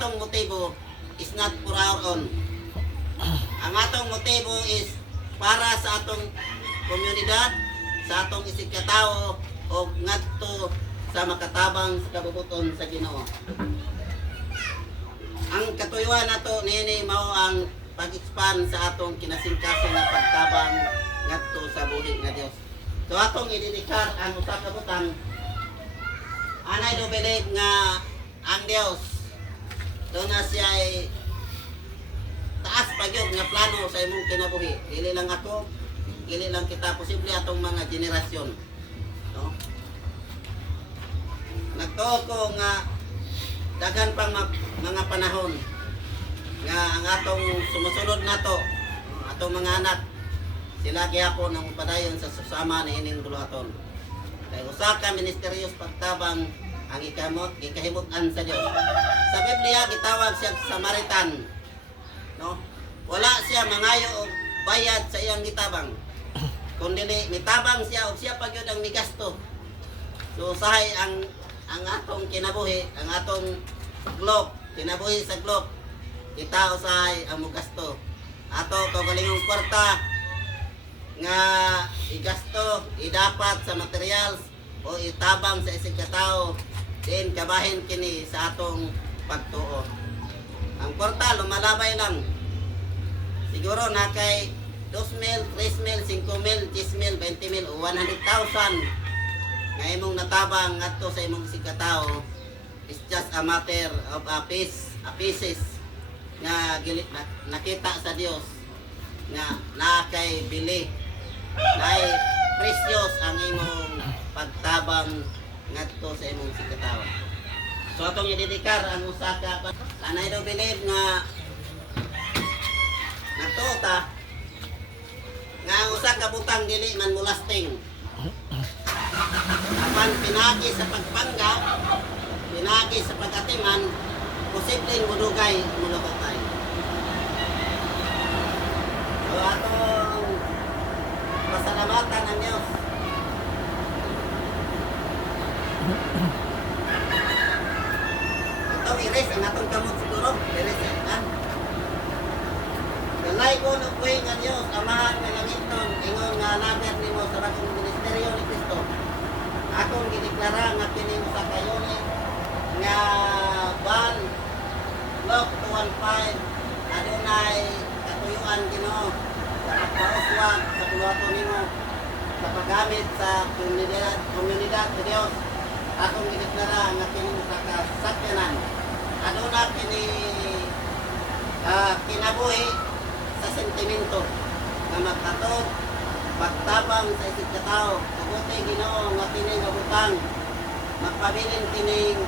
atong motibo is not for our own. Ang atong motibo is para sa atong komunidad, sa atong isig katao o ngadto sa makatabang sa kabubuton sa Ginoo. Ang katuyuan nato niini mao ang pag-expand sa atong kinasingkasing nga pagtabang ngadto sa buhi nga Dios. So atong idedikar ang usa ka butang. Anay do believe nga ang Dios do na siya ay taas pa gyud nga plano sa imong kinabuhi. Dili lang ako, dili lang kita, posible atong mga generasyon. No? Nagtuo ko nga daghan pang mga panahon nga ang atong sumusunod nato, atong mga anak, sila gyapon ang padayon sa susama na ining buluhaton. Kay usa ka ministeryos pagtabang ang ikahimut-an sa Dios. Sa Biblia gitawag siya Samaritan. No? Wala siya mangayo og bayad sa iyang gitabang. Kundi mitabang siya og siya pagyud ang migasto. So usahay ang atong kinabuhi, ang atong globe, kinabuhi sa globe, kita usahay ang mugasto. Ato kaugalingong kwarta nga igasto, idapat sa materials o itabang sa isig katao, din kabahin kini sa atong pagtuo. Ang kwarta lumalabay lang. Siguro na kay 2,000, 3,000, 5,000, 10,000, 20,000 o 100,000 nga imong natabang ngadto sa imong isig katao is just a matter of a pieces nga nakita sa Dios nga nakay bili nay precious ang imong pagtabang ngadto sa imong sikatawa. So atong idedikar ang usa ka anay do believe nga natuta nga ang usa ka butang dili man mulasting. Apan pinagi sa pagpangga, pinagi sa pagatiman, posibleng mudugay mulukotay. So atong pasalamatan ang Diyos. Ito iris ang atong kamot siguro. Iris ha? Galay ko no kuwi nga Diyos, amahan nga langiton, ingon nga lagat nimo sa bagong ministeryo ni Kristo. Akong gideklara nga kini sa kayon nga ban Luke 2:15 adunay katuyuan Ginoo sa pagpauswag sa buluhaton nimo sa paggamit sa komunidad sa Dios. Akong gideklara nga kini sa kasakyanan aduna kini kinabuhi sa sentimento nga magkatog pagtabang sa isig katao. Kabuti Ginoo nga kini nga butang magpabilin kining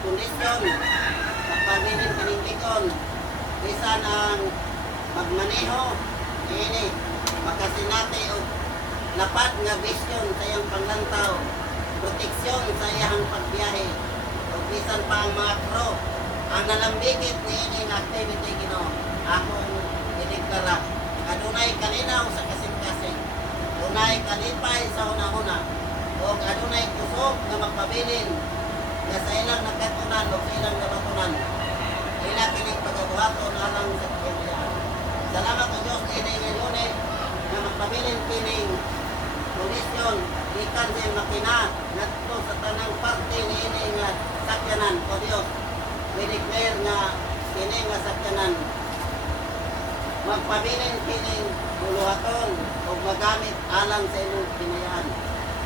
kondisyon, magpabilin kining likon, bisan ang magmaneho ini makasinati og lapat nga vision sa iyang panglantaw, proteksyon sa iyang pagbiyahe o bisan pa ang mga crew ang nalambigit niini nga activity Ginoo. Akong ideklara adunay kalinaw sa kasing-kasing, adunay kalipay sa una-una o adunay kusog nga magpabilin nga sa ilang nakatunan o sa ilang nabatunan ila kining pagabuhaton alang sa kanyang. Salamat o Diyos ini ngayon nga magpabilin kining kondisyon ikan sa makina ngadto sa tanang parte niini nga sakyanan o Dios. We declare nga kini nga sakyanan magpabilin kining buluhaton o magamit alang sa imong pinayaan.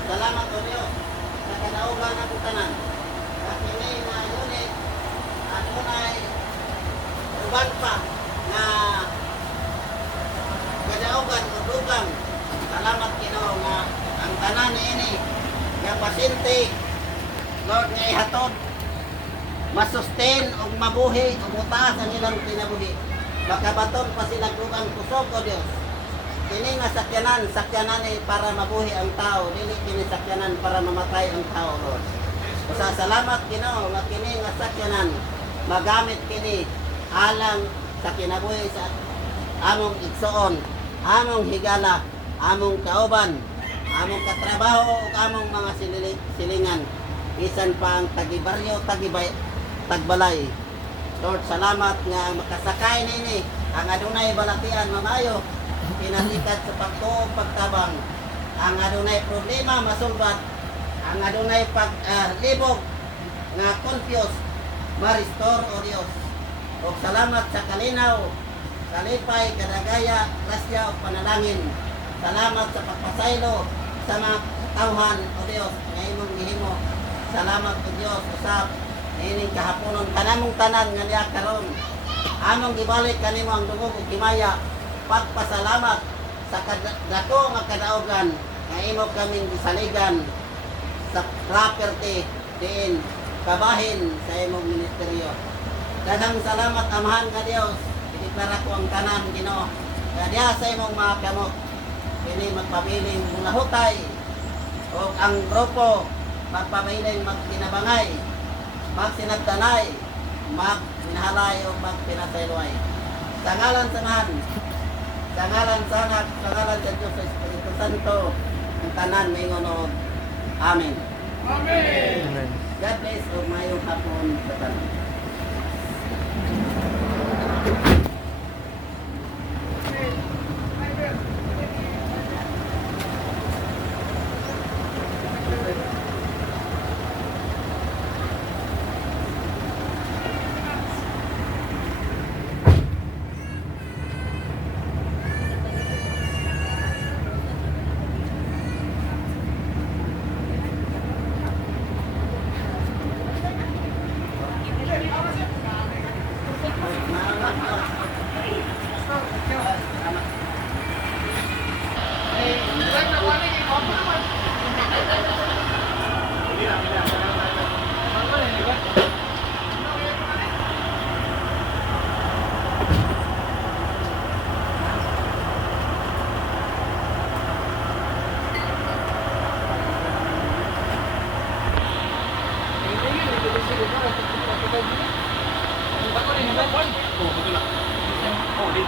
Salamat o Dios sa kadaugan ako tanan. Kini nga unit adunay uban pa na kadaugan o dugang. Salamat Ginoo nga ang tanan niini nga pasyente Lord nga ihatod masustain og mabuhi og mutaas ang ilang kinabuhi. Makabaton pa sila dugang kusog o Dios. Kini nga sakyanan para mabuhi ang tao, dili kini sakyanan para mamatay ang tao, Lord. Sa salamat Ginoo nga kini nga sakyanan magamit kini alang sa kinabuhi sa among igsoon, among higala, among kauban, among katrabaho ug among mga silingan. Bisan pa ang tagibaryo, tagbalay. Lord, salamat nga makasakay nini ang adunay balatian mamayo pinatikat sa pagtuo pagtabang ang adunay problema masulbat ang adunay paglibog nga confused ma-restore o Dios o salamat sa kalinaw kalipay kadagaya grasya o panalangin salamat sa pagpasaylo sa mga tauhan o Dios nga imong gihimo salamat o Dios usab ining kahaponon kanamong tanan nga niya karon among gibalik kanimo ang dungog ug kimaya pagpasalamat sa dako nga kadaugan nga imo kaming gisaligan sa property diin kabahin sa imong ministeryo. Daghang salamat amahan ka Dios ideklara ko ang tanan Ginoo nga diha sa imong mga kamot kini magpabiling mulahutay o ang grupo magpabiling magkinabangay magsinagdanay, magminahalay o magpinasayloy. Sa ngalan sa man, sa ngalan sa anak, sa ngalan sa Diyos sa Espiritu Santo, ang tanan may ngunod. Amen. Amen. God bless o mayong hapon sa tanan. Oh, betul lah. Oh, dia